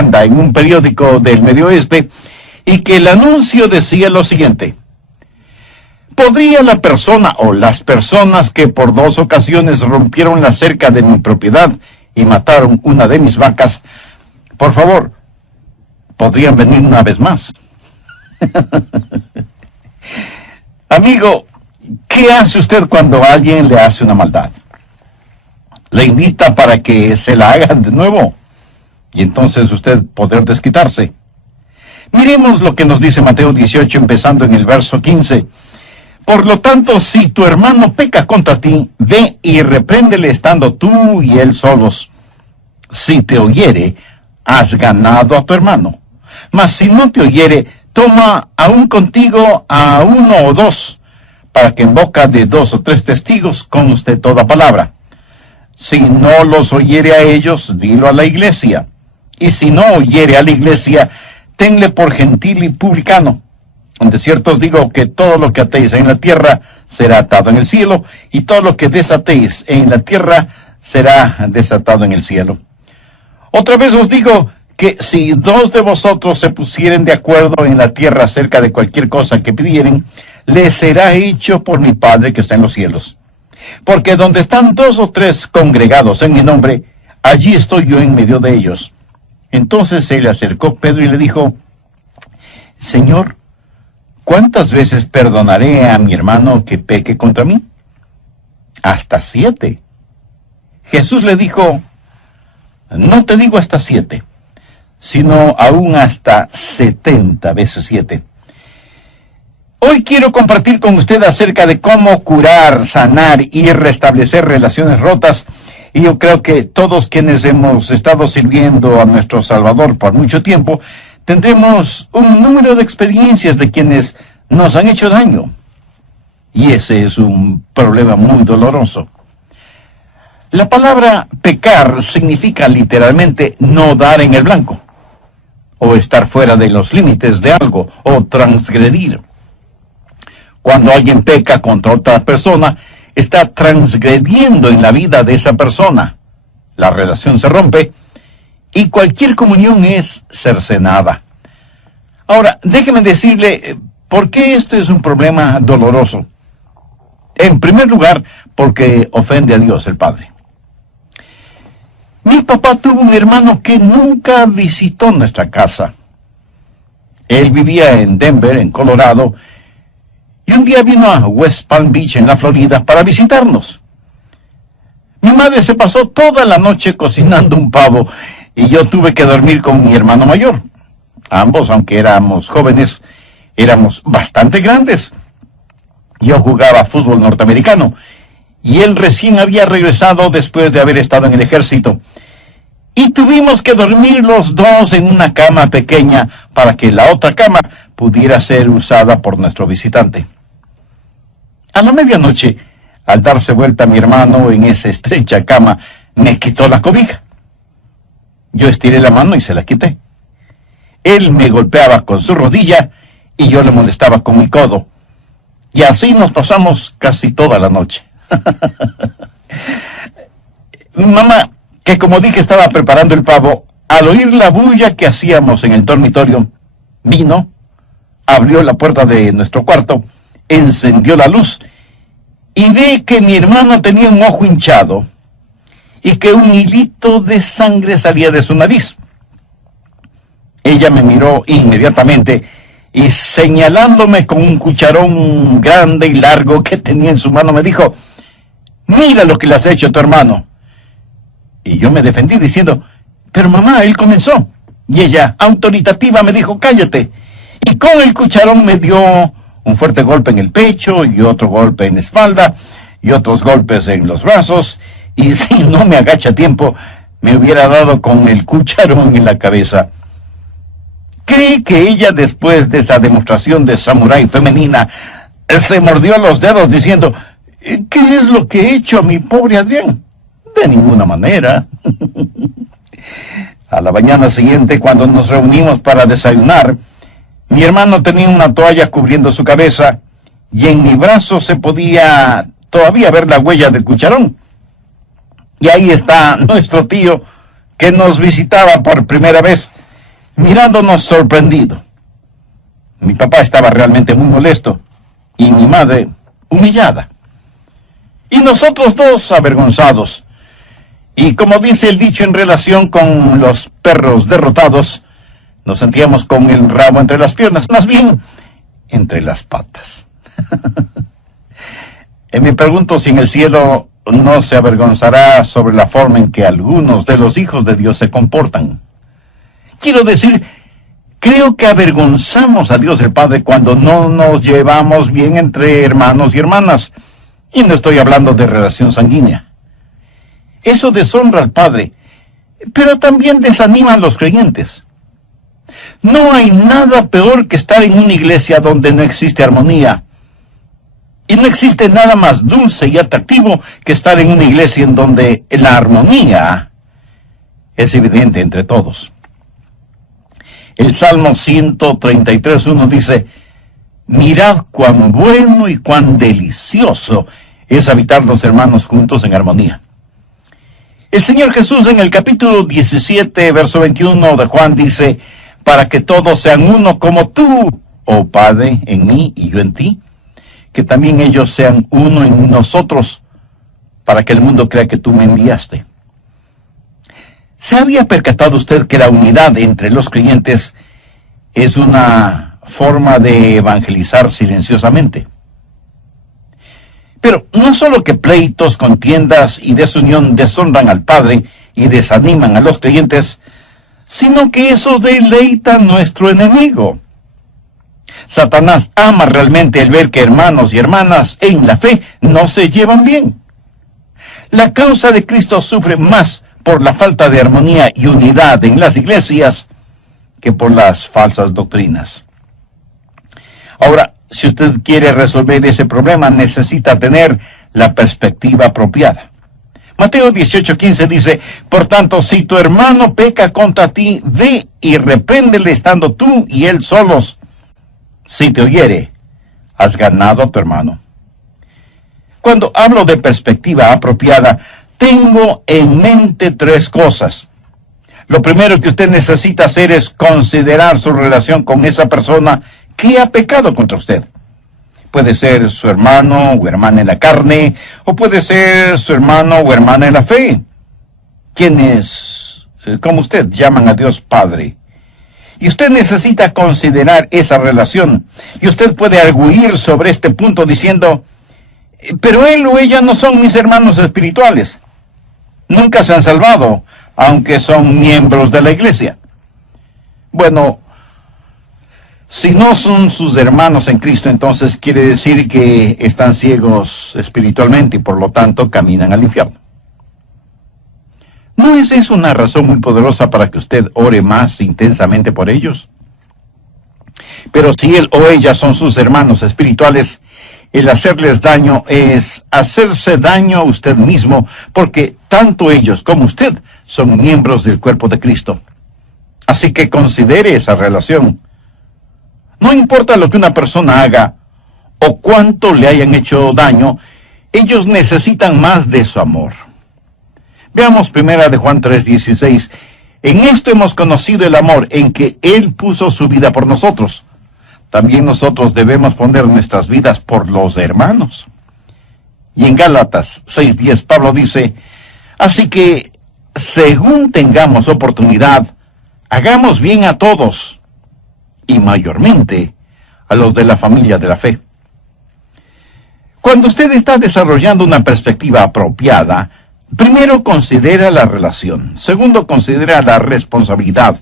propaganda en un periódico del Medio Oeste y que el anuncio decía lo siguiente: ¿podría la persona o las personas que por 2 ocasiones rompieron la cerca de mi propiedad y mataron una de mis vacas, por favor, podrían venir una vez más? Amigo, ¿qué hace usted cuando alguien le hace una maldad? Le invita para que se la hagan de nuevo y entonces usted poder desquitarse. Miremos lo que nos dice Mateo 18, empezando en el verso 15. Por lo tanto, si tu hermano peca contra ti, ve y repréndele estando tú y él solos. Si te oyere, has ganado a tu hermano. Mas si no te oyere, toma aún contigo a 1 o 2, para que en boca de 2 o 3 testigos conste toda palabra. Si no los oyere a ellos, dilo a la iglesia. Y si no oyere a la iglesia, tenle por gentil y publicano. De cierto os digo que todo lo que atéis en la tierra será atado en el cielo, y todo lo que desatéis en la tierra será desatado en el cielo. Otra vez os digo que si 2 de vosotros se pusieren de acuerdo en la tierra acerca de cualquier cosa que pidieren, les será hecho por mi Padre que está en los cielos. Porque donde están 2 o 3 congregados en mi nombre, allí estoy yo en medio de ellos. Entonces se le acercó Pedro y le dijo: Señor, ¿cuántas veces perdonaré a mi hermano que peque contra mí? Hasta 7. Jesús le dijo: no te digo hasta 7, sino aún hasta 70 veces 7. Hoy quiero compartir con usted acerca de cómo curar, sanar y restablecer relaciones rotas. Y yo creo que todos quienes hemos estado sirviendo a nuestro Salvador por mucho tiempo, tendremos un número de experiencias de quienes nos han hecho daño. Y ese es un problema muy doloroso. La palabra pecar significa literalmente no dar en el blanco, o estar fuera de los límites de algo, o transgredir. Cuando alguien peca contra otra persona, está transgrediendo en la vida de esa persona. La relación se rompe y cualquier comunión es cercenada. Ahora, déjeme decirle por qué esto es un problema doloroso. En primer lugar, porque ofende a Dios el Padre. Mi papá tuvo un hermano que nunca visitó nuestra casa. Él vivía en Denver, en Colorado, y un día vino a West Palm Beach, en la Florida, para visitarnos. Mi madre se pasó toda la noche cocinando un pavo, y yo tuve que dormir con mi hermano mayor. Ambos, aunque éramos jóvenes, éramos bastante grandes. Yo jugaba fútbol norteamericano, y él recién había regresado después de haber estado en el ejército. Y tuvimos que dormir los dos en una cama pequeña para que la otra cama pudiera ser usada por nuestro visitante. A la medianoche, al darse vuelta mi hermano en esa estrecha cama, me quitó la cobija. Yo estiré la mano y se la quité. Él me golpeaba con su rodilla y yo le molestaba con mi codo. Y así nos pasamos casi toda la noche. Mamá, que como dije estaba preparando el pavo, al oír la bulla que hacíamos en el dormitorio, vino, abrió la puerta de nuestro cuarto, encendió la luz y ve que mi hermano tenía un ojo hinchado y que un hilito de sangre salía de su nariz. Ella me miró inmediatamente y señalándome con un cucharón grande y largo que tenía en su mano me dijo: mira lo que le has hecho a tu hermano. Y yo me defendí diciendo: pero mamá, él comenzó. Y ella, autoritativa, me dijo: cállate. Y con el cucharón me dio un fuerte golpe en el pecho, y otro golpe en la espalda, y otros golpes en los brazos, y si no me agacha a tiempo, me hubiera dado con el cucharón en la cabeza. ¿Cree que ella, después de esa demostración de samurái femenina, se mordió los dedos diciendo: ¿qué es lo que he hecho a mi pobre Adrián? De ninguna manera. A la mañana siguiente, cuando nos reunimos para desayunar, mi hermano tenía una toalla cubriendo su cabeza y en mi brazo se podía todavía ver la huella del cucharón. Y ahí está nuestro tío que nos visitaba por primera vez mirándonos sorprendido. Mi papá estaba realmente muy molesto y mi madre humillada. Y nosotros dos avergonzados. Y como dice el dicho en relación con los perros derrotados, nos sentíamos con el rabo entre las piernas, más bien entre las patas. Y me pregunto si en el cielo no se avergonzará sobre la forma en que algunos de los hijos de Dios se comportan. Quiero decir, creo que avergonzamos a Dios el Padre cuando no nos llevamos bien entre hermanos y hermanas. Y no estoy hablando de relación sanguínea. Eso deshonra al Padre, pero también desanima a los creyentes. No hay nada peor que estar en una iglesia donde no existe armonía. Y no existe nada más dulce y atractivo que estar en una iglesia en donde la armonía es evidente entre todos. El Salmo 133:1 dice: mirad cuán bueno y cuán delicioso es habitar los hermanos juntos en armonía. El Señor Jesús en el capítulo 17, verso 21 de Juan dice: para que todos sean uno como tú, oh Padre, en mí y yo en ti, que también ellos sean uno en nosotros, para que el mundo crea que tú me enviaste. ¿Se había percatado usted que la unidad entre los creyentes es una forma de evangelizar silenciosamente? Pero no solo que pleitos, contiendas y desunión deshonran al Padre y desaniman a los creyentes, sino que eso deleita a nuestro enemigo. Satanás ama realmente el ver que hermanos y hermanas en la fe no se llevan bien. La causa de Cristo sufre más por la falta de armonía y unidad en las iglesias que por las falsas doctrinas. Ahora, si usted quiere resolver ese problema, necesita tener la perspectiva apropiada. Mateo 18:15 dice: por tanto, si tu hermano peca contra ti, ve y repréndele estando tú y él solos. Si te oyere, has ganado a tu hermano. Cuando hablo de perspectiva apropiada, tengo en mente tres cosas. Lo primero que usted necesita hacer es considerar su relación con esa persona que ha pecado contra usted. Puede ser su hermano o hermana en la carne, o puede ser su hermano o hermana en la fe, quienes, como usted, llaman a Dios Padre. Y usted necesita considerar esa relación. Y usted puede arguir sobre este punto diciendo: pero él o ella no son mis hermanos espirituales. Nunca se han salvado, aunque son miembros de la iglesia. Bueno, si no son sus hermanos en Cristo, entonces quiere decir que están ciegos espiritualmente y por lo tanto caminan al infierno. ¿No es eso una razón muy poderosa para que usted ore más intensamente por ellos? Pero si él o ella son sus hermanos espirituales, el hacerles daño es hacerse daño a usted mismo, porque tanto ellos como usted son miembros del cuerpo de Cristo. Así que considere esa relación. No importa lo que una persona haga o cuánto le hayan hecho daño, ellos necesitan más de su amor. Veamos primera de Juan 3:16. En esto hemos conocido el amor, en que Él puso su vida por nosotros. También nosotros debemos poner nuestras vidas por los hermanos. Y en Gálatas 6:10 Pablo dice: así que, según tengamos oportunidad, hagamos bien a todos, y mayormente a los de la familia de la fe. Cuando usted está desarrollando una perspectiva apropiada, primero considera la relación, segundo considera la responsabilidad,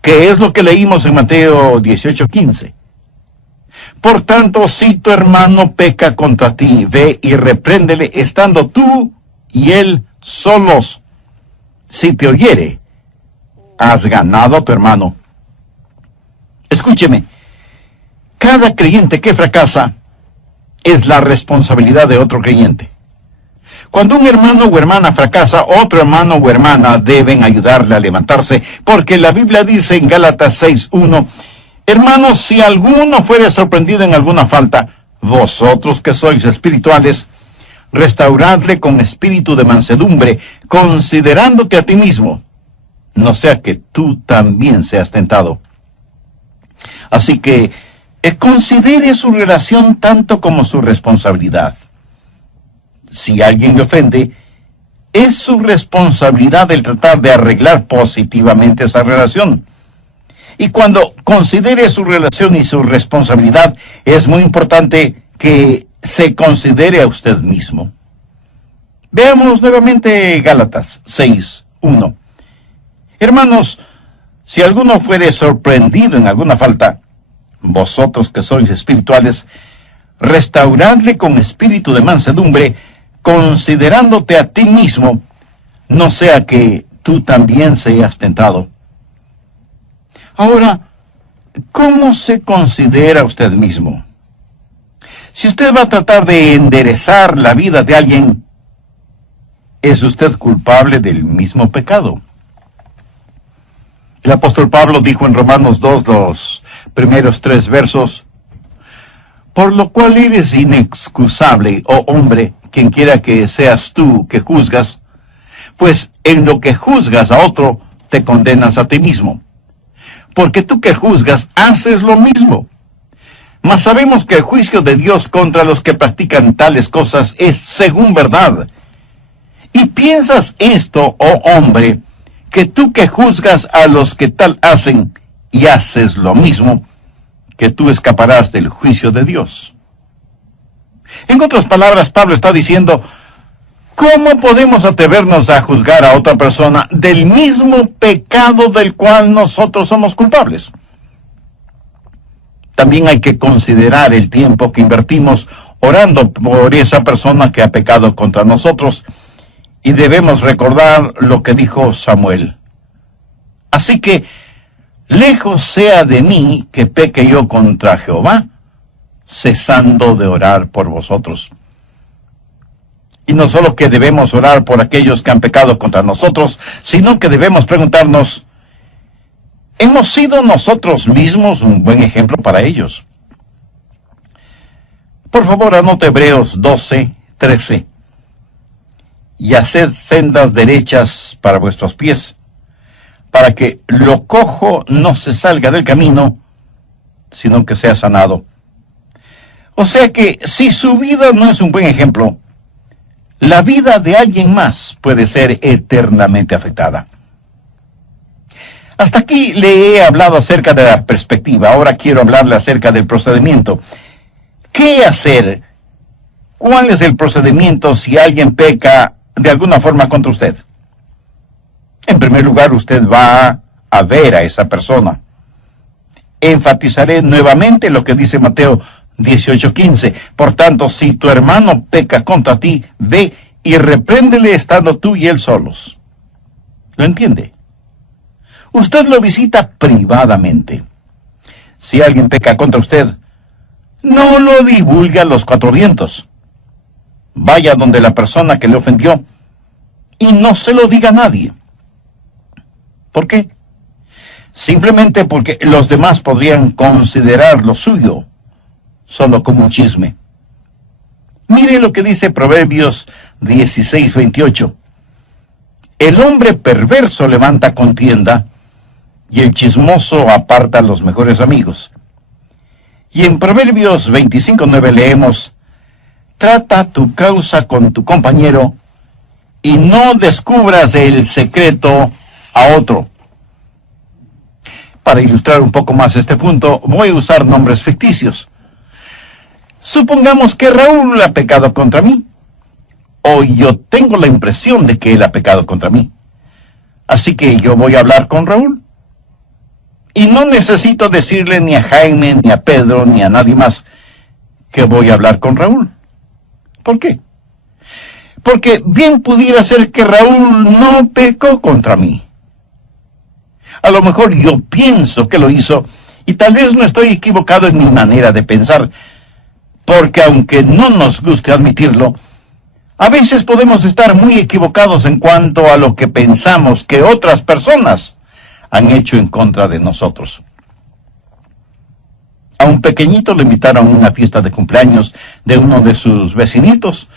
que es lo que leímos en Mateo 18:15. Por tanto, si tu hermano peca contra ti, ve y repréndele estando tú y él solos. Si te oyere, has ganado a tu hermano. Escúcheme, cada creyente que fracasa es la responsabilidad de otro creyente. Cuando un hermano o hermana fracasa, otro hermano o hermana deben ayudarle a levantarse, porque la Biblia dice en Gálatas 6:1, hermanos, si alguno fuere sorprendido en alguna falta, vosotros que sois espirituales, restauradle con espíritu de mansedumbre, considerándote a ti mismo, no sea que tú también seas tentado. Así que considere su relación tanto como su responsabilidad. Si alguien le ofende, es su responsabilidad el tratar de arreglar positivamente esa relación. Y cuando considere su relación y su responsabilidad, es muy importante que se considere a usted mismo. Veamos nuevamente Gálatas 6:1. Hermanos, si alguno fuere sorprendido en alguna falta, vosotros que sois espirituales, restauradle con espíritu de mansedumbre, considerándote a ti mismo, no sea que tú también seas tentado. Ahora, ¿cómo se considera usted mismo? Si usted va a tratar de enderezar la vida de alguien, ¿es usted culpable del mismo pecado? El apóstol Pablo dijo en Romanos 2, los primeros 3 versos, por lo cual eres inexcusable, oh hombre, quien quiera que seas tú que juzgas, pues en lo que juzgas a otro, te condenas a ti mismo. Porque tú que juzgas, haces lo mismo. Mas sabemos que el juicio de Dios contra los que practican tales cosas es según verdad. Y piensas esto, oh hombre, que tú que juzgas a los que tal hacen y haces lo mismo, que tú escaparás del juicio de Dios. En otras palabras, Pablo está diciendo, ¿cómo podemos atrevernos a juzgar a otra persona del mismo pecado del cual nosotros somos culpables? También hay que considerar el tiempo que invertimos orando por esa persona que ha pecado contra nosotros, y debemos recordar lo que dijo Samuel. Así que, lejos sea de mí que peque yo contra Jehová, cesando de orar por vosotros. Y no solo que debemos orar por aquellos que han pecado contra nosotros, sino que debemos preguntarnos, ¿hemos sido nosotros mismos un buen ejemplo para ellos? Por favor, anote Hebreos 12:13. Y haced sendas derechas para vuestros pies, para que lo cojo no se salga del camino, sino que sea sanado. O sea que si su vida no es un buen ejemplo, la vida de alguien más puede ser eternamente afectada. Hasta aquí le he hablado acerca de la perspectiva. Ahora quiero hablarle acerca del procedimiento. ¿Qué hacer? ¿Cuál es el procedimiento si alguien peca de alguna forma contra usted? En primer lugar, usted va a ver a esa persona. Enfatizaré nuevamente lo que dice Mateo 18:15. Por tanto, si tu hermano peca contra ti, ve y repréndele estando tú y él solos. ¿Lo entiende? Usted lo visita privadamente. Si alguien peca contra usted, no lo divulgue a los 4 vientos. Vaya donde la persona que le ofendió y no se lo diga a nadie. ¿Por qué? Simplemente porque los demás podrían considerar lo suyo solo como un chisme. Mire lo que dice Proverbios 16:28. El hombre perverso levanta contienda, y el chismoso aparta a los mejores amigos. Y en Proverbios 25:9 leemos, trata tu causa con tu compañero, y no descubras el secreto a otro. Para ilustrar un poco más este punto, voy a usar nombres ficticios. Supongamos que Raúl ha pecado contra mí, o yo tengo la impresión de que él ha pecado contra mí. Así que yo voy a hablar con Raúl. Y no necesito decirle ni a Jaime, ni a Pedro, ni a nadie más que voy a hablar con Raúl. ¿Por qué? Porque bien pudiera ser que Raúl no pecó contra mí. A lo mejor yo pienso que lo hizo, y tal vez no estoy equivocado en mi manera de pensar, porque aunque no nos guste admitirlo, a veces podemos estar muy equivocados en cuanto a lo que pensamos que otras personas han hecho en contra de nosotros. A un pequeñito le invitaron a una fiesta de cumpleaños de uno de sus vecinitos.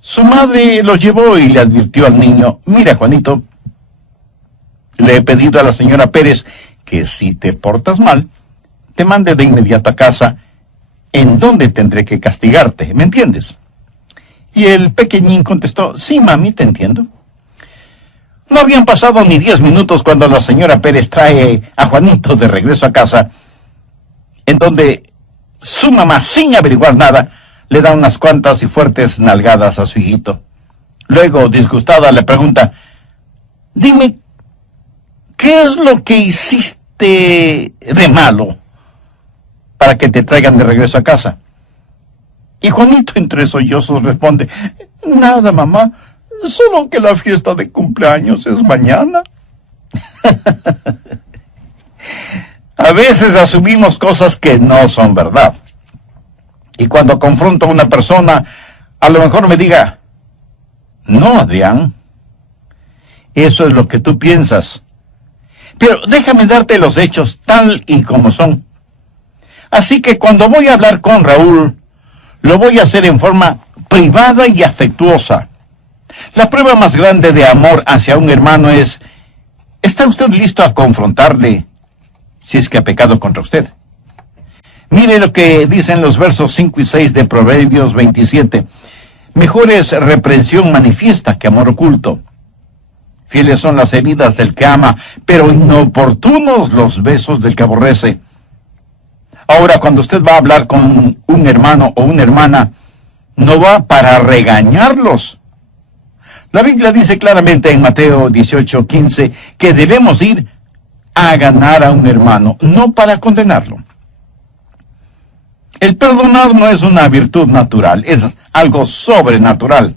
Su madre lo llevó y le advirtió al niño, mira Juanito, Le he pedido a la señora Pérez que si te portas mal, te mande de inmediato a casa, en donde tendré que castigarte, ¿me entiendes? Y el pequeñín contestó, sí, mami, te entiendo. No habían pasado ni 10 minutos cuando la señora Pérez trae a Juanito de regreso a casa, en donde su mamá, sin averiguar nada, le da unas cuantas y fuertes nalgadas a su hijito. Luego, disgustada, le pregunta, dime, ¿qué es lo que hiciste de malo para que te traigan de regreso a casa? Y Juanito, entre sollozos, responde, nada, mamá, solo que la fiesta de cumpleaños es mañana. A veces asumimos cosas que no son verdad. Y cuando confronto a una persona, a lo mejor me diga, no, Adrián, eso es lo que tú piensas. Pero déjame darte los hechos tal y como son. Así que cuando voy a hablar con Raúl, lo voy a hacer en forma privada y afectuosa. La prueba más grande de amor hacia un hermano es, ¿está usted listo a confrontarle si es que ha pecado contra usted? Mire lo que dicen los versos 5 y 6 de Proverbios 27. Mejor es reprensión manifiesta que amor oculto. Fieles son las heridas del que ama, pero inoportunos los besos del que aborrece. Ahora, cuando usted va a hablar con un hermano o una hermana, no va para regañarlos. La Biblia dice claramente en Mateo 18:15 que debemos ir a ganar a un hermano, no para condenarlo. El perdonar no es una virtud natural, es algo sobrenatural.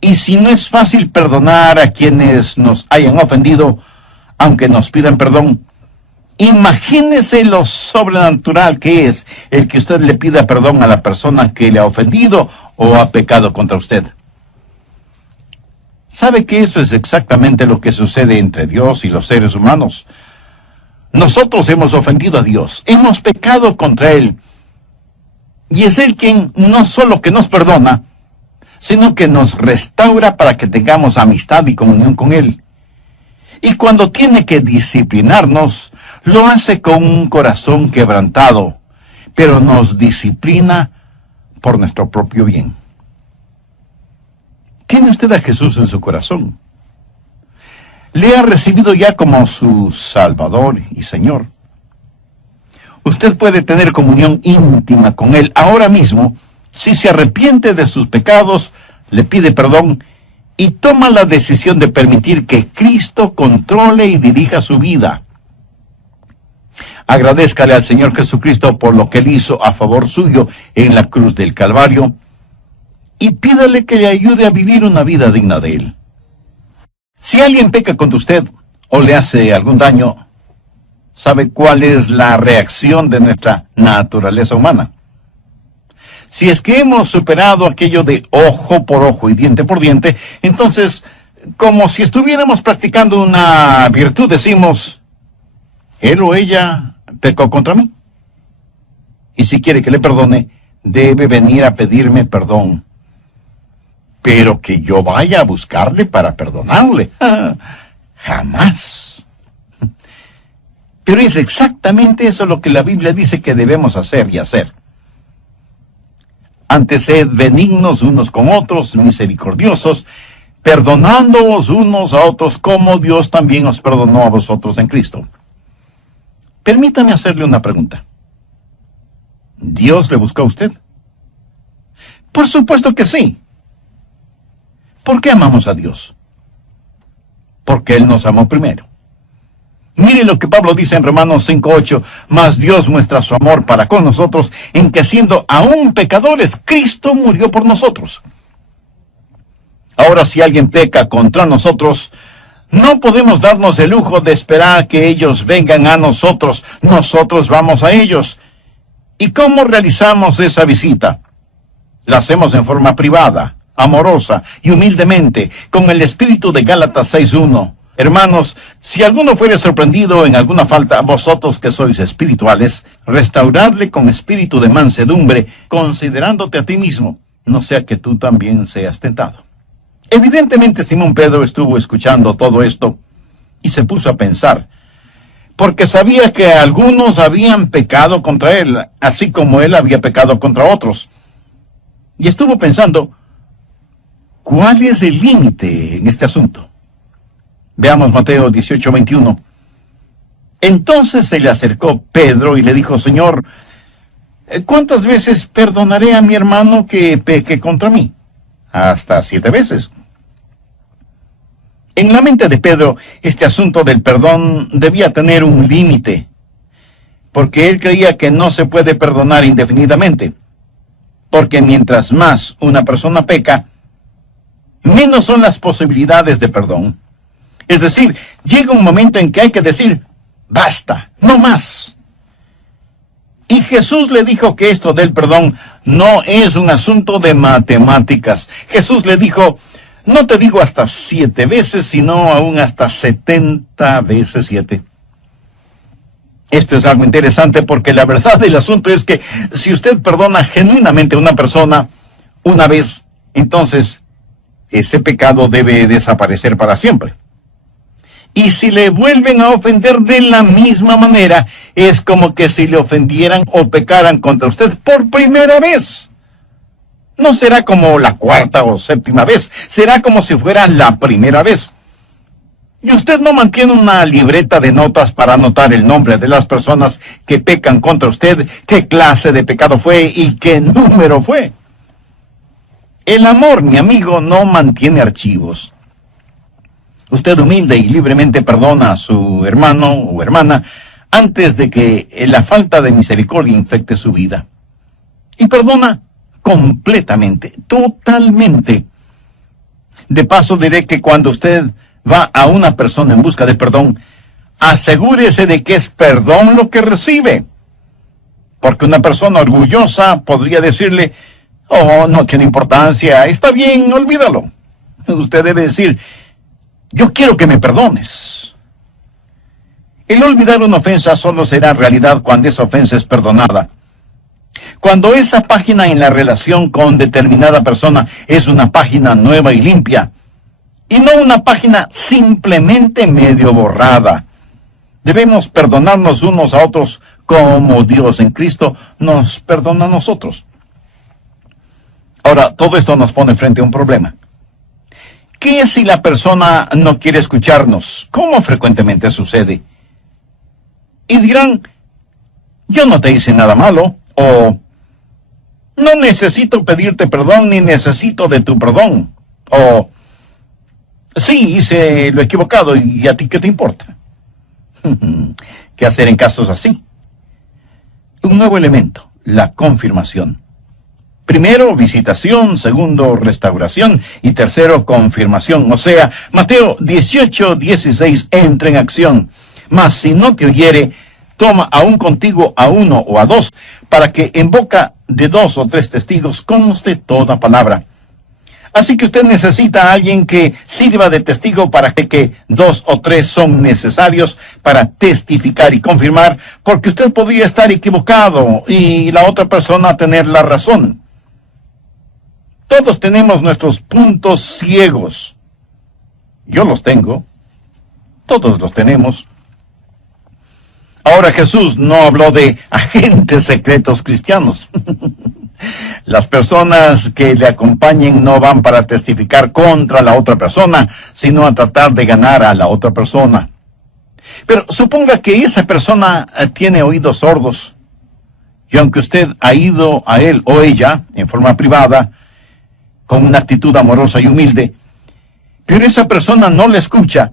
Y si no es fácil perdonar a quienes nos hayan ofendido, aunque nos pidan perdón, imagínese lo sobrenatural que es el que usted le pida perdón a la persona que le ha ofendido o ha pecado contra usted. ¿Sabe que eso es exactamente lo que sucede entre Dios y los seres humanos? Nosotros hemos ofendido a Dios, hemos pecado contra Él. Y es Él quien no solo que nos perdona, sino que nos restaura para que tengamos amistad y comunión con Él. Y cuando tiene que disciplinarnos, lo hace con un corazón quebrantado, pero nos disciplina por nuestro propio bien. ¿Tiene usted a Jesús en su corazón? ¿Le ha recibido ya como su Salvador y Señor? Usted puede tener comunión íntima con Él ahora mismo si se arrepiente de sus pecados, le pide perdón y toma la decisión de permitir que Cristo controle y dirija su vida. Agradézcale al Señor Jesucristo por lo que Él hizo a favor suyo en la cruz del Calvario y pídale que le ayude a vivir una vida digna de Él. Si alguien peca contra usted o le hace algún daño, ¿sabe cuál es la reacción de nuestra naturaleza humana? Si es que hemos superado aquello de ojo por ojo y diente por diente, entonces, como si estuviéramos practicando una virtud, decimos, él o ella pecó contra mí. Y si quiere que le perdone, debe venir a pedirme perdón. Pero que yo vaya a buscarle para perdonarle, jamás. Pero es exactamente eso lo que la Biblia dice que debemos hacer y hacer. Antes sed benignos unos con otros, misericordiosos, perdonándoos unos a otros como Dios también os perdonó a vosotros en Cristo. Permítame hacerle una pregunta. ¿Dios le buscó a usted? Por supuesto que sí. ¿Por qué amamos a Dios? Porque Él nos amó primero. Mire lo que Pablo dice en Romanos 5:8, mas Dios muestra su amor para con nosotros en que siendo aún pecadores, Cristo murió por nosotros. Ahora si alguien peca contra nosotros, no podemos darnos el lujo de esperar que ellos vengan a nosotros, nosotros vamos a ellos. ¿Y cómo realizamos esa visita? La hacemos en forma privada, amorosa y humildemente, con el espíritu de Gálatas 6:1. Hermanos, si alguno fuere sorprendido en alguna falta, vosotros que sois espirituales, restauradle con espíritu de mansedumbre, considerándote a ti mismo, no sea que tú también seas tentado. Evidentemente Simón Pedro estuvo escuchando todo esto, y se puso a pensar, porque sabía que algunos habían pecado contra él, así como él había pecado contra otros. Y estuvo pensando, ¿cuál es el límite en este asunto? Veamos Mateo 18:21. Entonces se le acercó Pedro y le dijo, Señor, ¿cuántas veces perdonaré a mi hermano que peque contra mí? Hasta 7 veces. En la mente de Pedro, este asunto del perdón debía tener un límite, porque él creía que no se puede perdonar indefinidamente, porque mientras más una persona peca, menos son las posibilidades de perdón. Es decir, llega un momento en que hay que decir, basta, no más. Y Jesús le dijo que esto del perdón no es un asunto de matemáticas. Jesús le dijo, no te digo hasta 7 veces, sino aún hasta 70 veces 7. Esto es algo interesante porque la verdad del asunto es que si usted perdona genuinamente a una persona una vez, entonces ese pecado debe desaparecer para siempre. Y si le vuelven a ofender de la misma manera, es como que si le ofendieran o pecaran contra usted por primera vez. No será como la 4ª o 7ª vez, será como si fuera la primera vez. Y usted no mantiene una libreta de notas para anotar el nombre de las personas que pecan contra usted, qué clase de pecado fue y qué número fue. El amor, mi amigo, no mantiene archivos. Usted humilde y libremente perdona a su hermano o hermana antes de que la falta de misericordia infecte su vida. Y perdona completamente, totalmente. De paso diré que cuando usted va a una persona en busca de perdón, asegúrese de que es perdón lo que recibe. Porque una persona orgullosa podría decirle, oh, no tiene importancia, está bien, olvídalo. Usted debe decir, yo quiero que me perdones. El olvidar una ofensa solo será realidad cuando esa ofensa es perdonada. Cuando esa página en la relación con determinada persona es una página nueva y limpia, y no una página simplemente medio borrada. Debemos perdonarnos unos a otros como Dios en Cristo nos perdona a nosotros. Ahora, todo esto nos pone frente a un problema. ¿Qué si la persona no quiere escucharnos? ¿Cómo frecuentemente sucede? Y dirán, yo no te hice nada malo, o no necesito pedirte perdón ni necesito de tu perdón, o sí, hice lo equivocado y a ti qué te importa. ¿Qué hacer en casos así? Un nuevo elemento, la confirmación. Primero, visitación, segundo, restauración y tercero, confirmación. O sea, Mateo 18:16 entra en acción. Mas si no te oyere, toma aún contigo a 1 o a 2, para que en boca de 2 o 3 testigos conste toda palabra. Así que usted necesita a alguien que sirva de testigo para que 2 o 3 son necesarios para testificar y confirmar, porque usted podría estar equivocado y la otra persona tener la razón. Todos tenemos nuestros puntos ciegos. Yo los tengo. Todos los tenemos. Ahora Jesús no habló de agentes secretos cristianos. Las personas que le acompañen no van para testificar contra la otra persona, sino a tratar de ganar a la otra persona. Pero suponga que esa persona tiene oídos sordos, y aunque usted ha ido a él o ella en forma privada, con una actitud amorosa y humilde, pero esa persona no le escucha,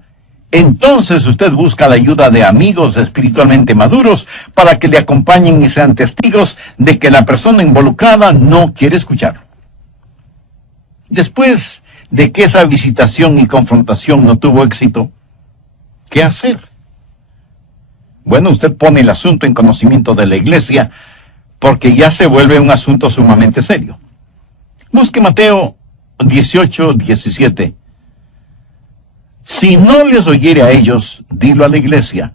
entonces usted busca la ayuda de amigos espiritualmente maduros para que le acompañen y sean testigos de que la persona involucrada no quiere escuchar. Después de que esa visitación y confrontación no tuvo éxito, ¿qué hacer? Bueno, usted pone el asunto en conocimiento de la iglesia porque ya se vuelve un asunto sumamente serio. Busque Mateo 18:17. Si no les oyere a ellos, dilo a la iglesia.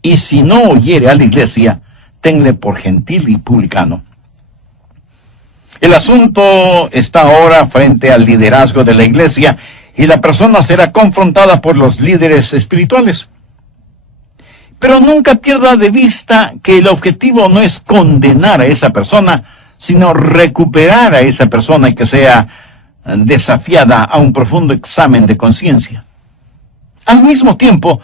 Y si no oyere a la iglesia, tenle por gentil y publicano. El asunto está ahora frente al liderazgo de la iglesia y la persona será confrontada por los líderes espirituales. Pero nunca pierda de vista que el objetivo no es condenar a esa persona, sino recuperar a esa persona y que sea desafiada a un profundo examen de conciencia. Al mismo tiempo,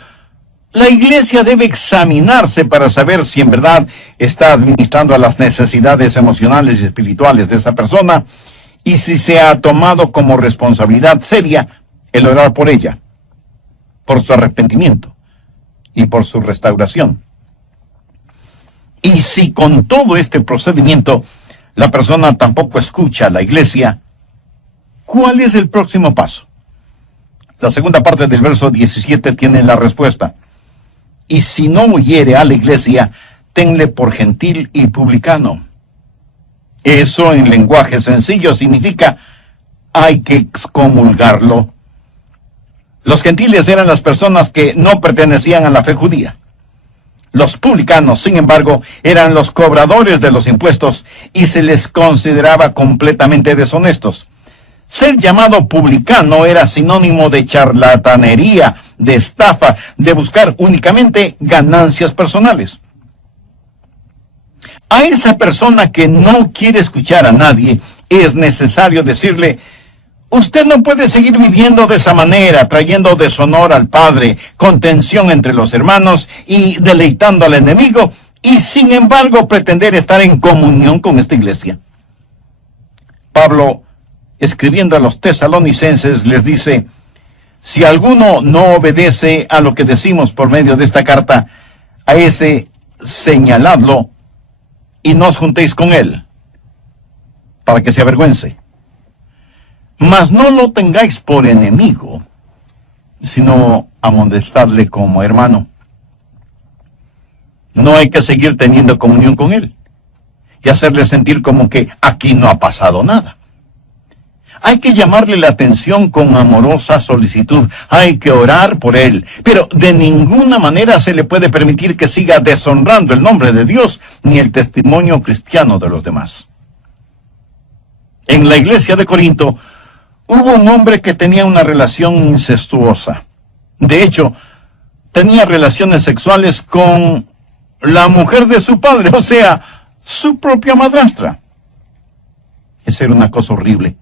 la iglesia debe examinarse para saber si en verdad está administrando a las necesidades emocionales y espirituales de esa persona y si se ha tomado como responsabilidad seria el orar por ella, por su arrepentimiento y por su restauración. Y si con todo este procedimiento la persona tampoco escucha a la iglesia, ¿cuál es el próximo paso? La segunda parte del verso 17 tiene la respuesta. Y si no oyere a la iglesia, tenle por gentil y publicano. Eso en lenguaje sencillo significa hay que excomulgarlo. Los gentiles eran las personas que no pertenecían a la fe judía. Los publicanos, sin embargo, eran los cobradores de los impuestos y se les consideraba completamente deshonestos. Ser llamado publicano era sinónimo de charlatanería, de estafa, de buscar únicamente ganancias personales. A esa persona que no quiere escuchar a nadie, es necesario decirle: usted no puede seguir viviendo de esa manera, trayendo deshonor al Padre, contención entre los hermanos y deleitando al enemigo, y sin embargo pretender estar en comunión con esta iglesia. Pablo, escribiendo a los tesalonicenses, les dice: si alguno no obedece a lo que decimos por medio de esta carta, a ese señaladlo y no os juntéis con él, para que se avergüence. Mas no lo tengáis por enemigo, sino amonestadle como hermano. No hay que seguir teniendo comunión con él y hacerle sentir como que aquí no ha pasado nada. Hay que llamarle la atención con amorosa solicitud. Hay que orar por él. Pero de ninguna manera se le puede permitir que siga deshonrando el nombre de Dios ni el testimonio cristiano de los demás. En la iglesia de Corinto hubo un hombre que tenía una relación incestuosa. De hecho, tenía relaciones sexuales con la mujer de su padre, o sea, su propia madrastra. Esa era una cosa horrible.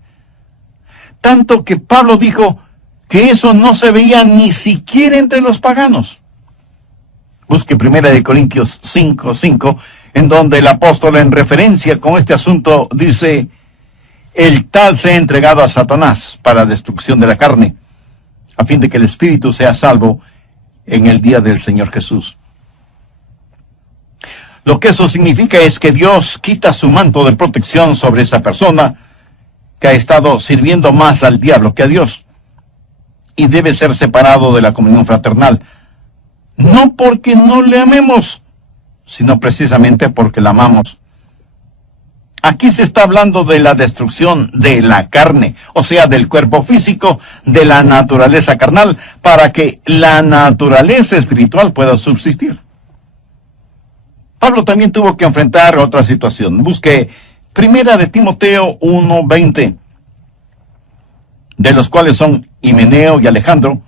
Tanto que Pablo dijo que eso no se veía ni siquiera entre los paganos. Busque 1 Corintios 5:5, en donde el apóstol, en referencia con este asunto, dice: el tal se ha entregado a Satanás para destrucción de la carne, a fin de que el espíritu sea salvo en el día del Señor Jesús. Lo que eso significa es que Dios quita su manto de protección sobre esa persona que ha estado sirviendo más al diablo que a Dios, y debe ser separado de la comunión fraternal, no porque no le amemos, sino precisamente porque la amamos. Aquí se está hablando de la destrucción de la carne, o sea, del cuerpo físico, de la naturaleza carnal, para que la naturaleza espiritual pueda subsistir. Pablo también tuvo que enfrentar otra situación. Busque 1 Timoteo 1:20, de los cuales son Himeneo y Alejandro,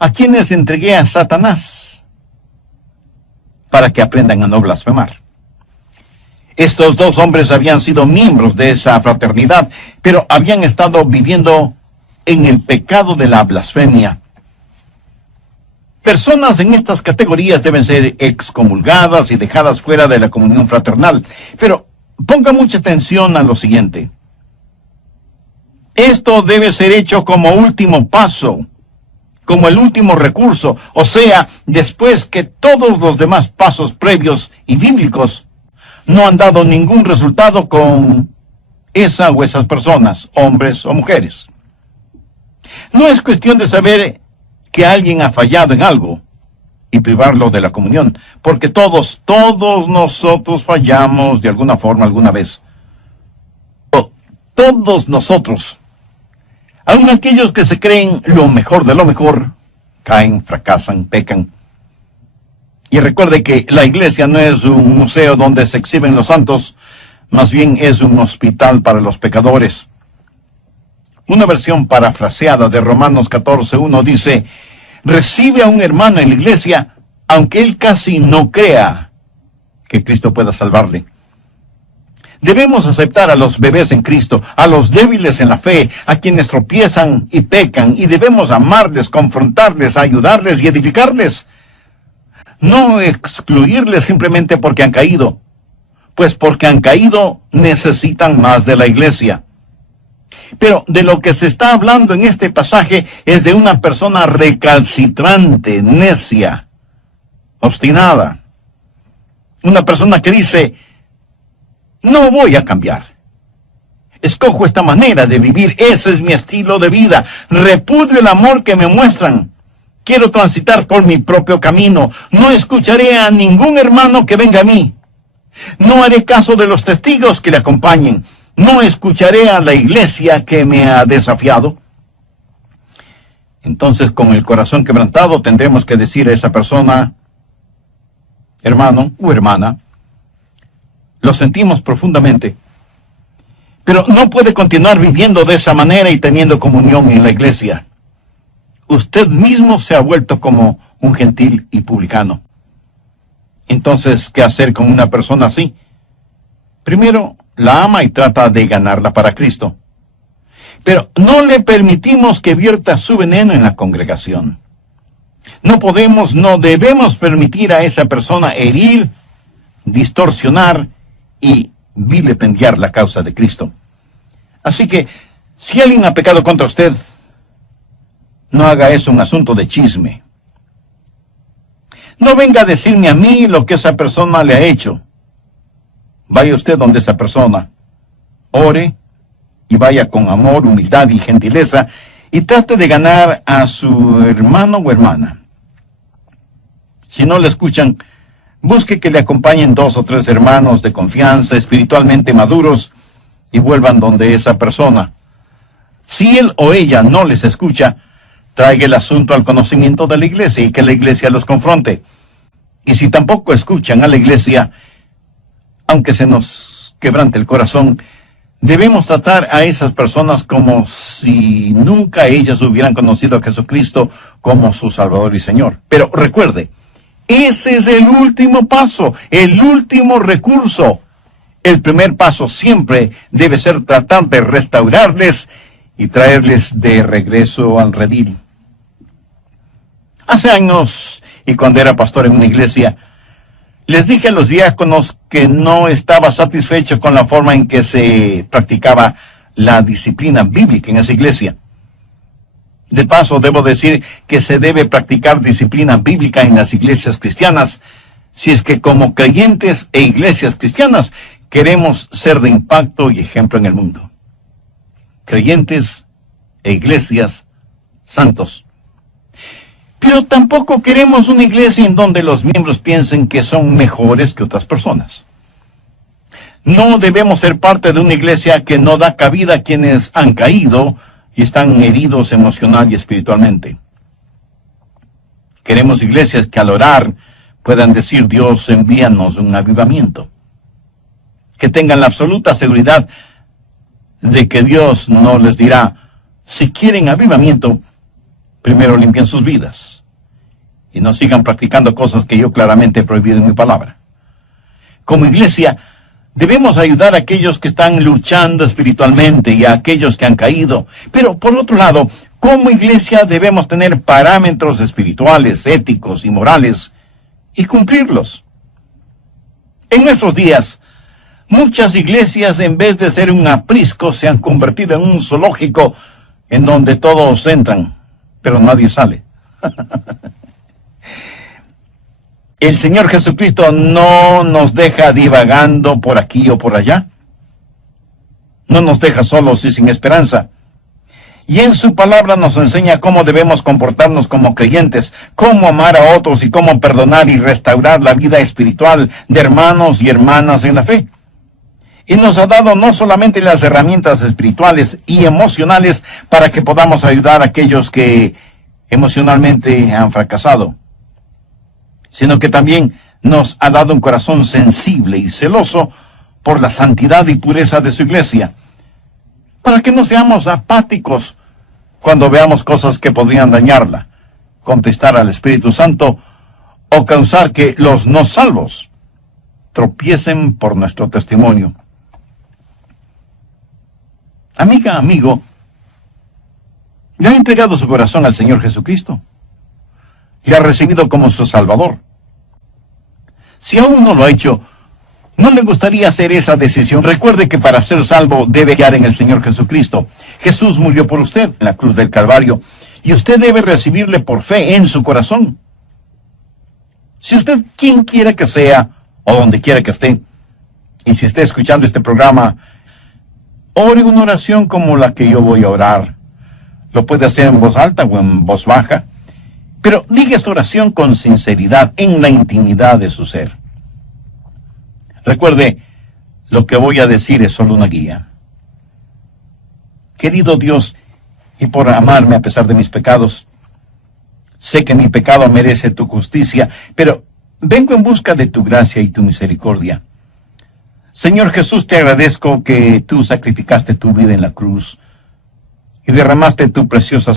a quienes entregué a Satanás, para que aprendan a no blasfemar. Estos dos hombres habían sido miembros de esa fraternidad, pero habían estado viviendo en el pecado de la blasfemia. Personas en estas categorías deben ser excomulgadas y dejadas fuera de la comunión fraternal. Pero ponga mucha atención a lo siguiente. Esto debe ser hecho como último paso, como el último recurso, o sea, después que todos los demás pasos previos y bíblicos no han dado ningún resultado con esa o esas personas, hombres o mujeres. No es cuestión de saber que alguien ha fallado en algo y privarlo de la comunión, porque todos nosotros fallamos de alguna forma alguna vez. Todos nosotros, aun aquellos que se creen lo mejor de lo mejor, caen, fracasan, pecan. Y recuerde que la iglesia no es un museo donde se exhiben los santos, más bien es un hospital para los pecadores. Una versión parafraseada de Romanos 14:1 dice: recibe a un hermano en la iglesia, aunque él casi no crea que Cristo pueda salvarle. Debemos aceptar a los bebés en Cristo, a los débiles en la fe, a quienes tropiezan y pecan, y debemos amarles, confrontarles, ayudarles y edificarles. No excluirles simplemente porque han caído, pues porque han caído necesitan más de la iglesia. Pero de lo que se está hablando en este pasaje es de una persona recalcitrante, necia, obstinada. Una persona que dice: no voy a cambiar. Escojo esta manera de vivir, ese es mi estilo de vida. Repudio el amor que me muestran. Quiero transitar por mi propio camino. No escucharé a ningún hermano que venga a mí. No haré caso de los testigos que le acompañen. No escucharé a la iglesia que me ha desafiado. Entonces, con el corazón quebrantado, tendremos que decir a esa persona: hermano o hermana, lo sentimos profundamente, pero no puede continuar viviendo de esa manera y teniendo comunión en la iglesia. Usted mismo se ha vuelto como un gentil y publicano. Entonces, ¿qué hacer con una persona así? Primero, la ama y trata de ganarla para Cristo. Pero no le permitimos que vierta su veneno en la congregación. No podemos, no debemos permitir a esa persona herir, distorsionar y vilipendiar la causa de Cristo. Así que, si alguien ha pecado contra usted, no haga eso un asunto de chisme. No venga a decirme a mí lo que esa persona le ha hecho. Vaya usted donde esa persona, ore y vaya con amor, humildad y gentileza y trate de ganar a su hermano o hermana. Si no le escuchan, busque que le acompañen 2 o 3 hermanos de confianza, espiritualmente maduros, y vuelvan donde esa persona. Si él o ella no les escucha, traiga el asunto al conocimiento de la iglesia y que la iglesia los confronte. Y si tampoco escuchan a la iglesia, aunque se nos quebrante el corazón, debemos tratar a esas personas como si nunca ellas hubieran conocido a Jesucristo como su Salvador y Señor. Pero recuerde, ese es el último paso, el último recurso. El primer paso siempre debe ser tratar de restaurarles y traerles de regreso al redil. Hace años, y cuando era pastor en una iglesia, les dije a los diáconos que no estaba satisfecho con la forma en que se practicaba la disciplina bíblica en esa iglesia. De paso, debo decir que se debe practicar disciplina bíblica en las iglesias cristianas, si es que como creyentes e iglesias cristianas queremos ser de impacto y ejemplo en el mundo. Creyentes e iglesias santos. Pero tampoco queremos una iglesia en donde los miembros piensen que son mejores que otras personas. No debemos ser parte de una iglesia que no da cabida a quienes han caído y están heridos emocional y espiritualmente. Queremos iglesias que al orar puedan decir: Dios, envíanos un avivamiento. Que tengan la absoluta seguridad de que Dios no les dirá: si quieren avivamiento, primero limpien sus vidas y no sigan practicando cosas que yo claramente he prohibido en mi palabra. Como iglesia, debemos ayudar a aquellos que están luchando espiritualmente y a aquellos que han caído. Pero por otro lado, como iglesia debemos tener parámetros espirituales, éticos y morales y cumplirlos. En nuestros días, muchas iglesias, en vez de ser un aprisco, se han convertido en un zoológico en donde todos entran, pero nadie sale. El Señor Jesucristo no nos deja divagando por aquí o por allá. No nos deja solos y sin esperanza. Y en su palabra nos enseña cómo debemos comportarnos como creyentes, cómo amar a otros y cómo perdonar y restaurar la vida espiritual de hermanos y hermanas en la fe. Y nos ha dado no solamente las herramientas espirituales y emocionales para que podamos ayudar a aquellos que emocionalmente han fracasado, sino que también nos ha dado un corazón sensible y celoso por la santidad y pureza de su iglesia. para que no seamos apáticos cuando veamos cosas que podrían dañarla, contestar al Espíritu Santo o causar que los no salvos tropiecen por nuestro testimonio. Amiga, amigo, ¿le ha entregado su corazón al Señor Jesucristo? ¿Le ha recibido como su Salvador? Si aún no lo ha hecho, ¿no le gustaría hacer esa decisión? Recuerde que para ser salvo debe guiar en el Señor Jesucristo. Jesús murió por usted en la cruz del Calvario y usted debe recibirle por fe en su corazón. Si usted, quien quiera que sea o donde quiera que esté, y si esté escuchando este programa, ore una oración como la que yo voy a orar. Lo puede hacer en voz alta o en voz baja, pero diga esta oración con sinceridad en la intimidad de su ser. Recuerde, lo que voy a decir es solo una guía. Querido Dios, y por amarme a pesar de mis pecados, sé que mi pecado merece tu justicia, pero vengo en busca de tu gracia y tu misericordia. Señor Jesús, te agradezco que tú sacrificaste tu vida en la cruz y derramaste tu preciosa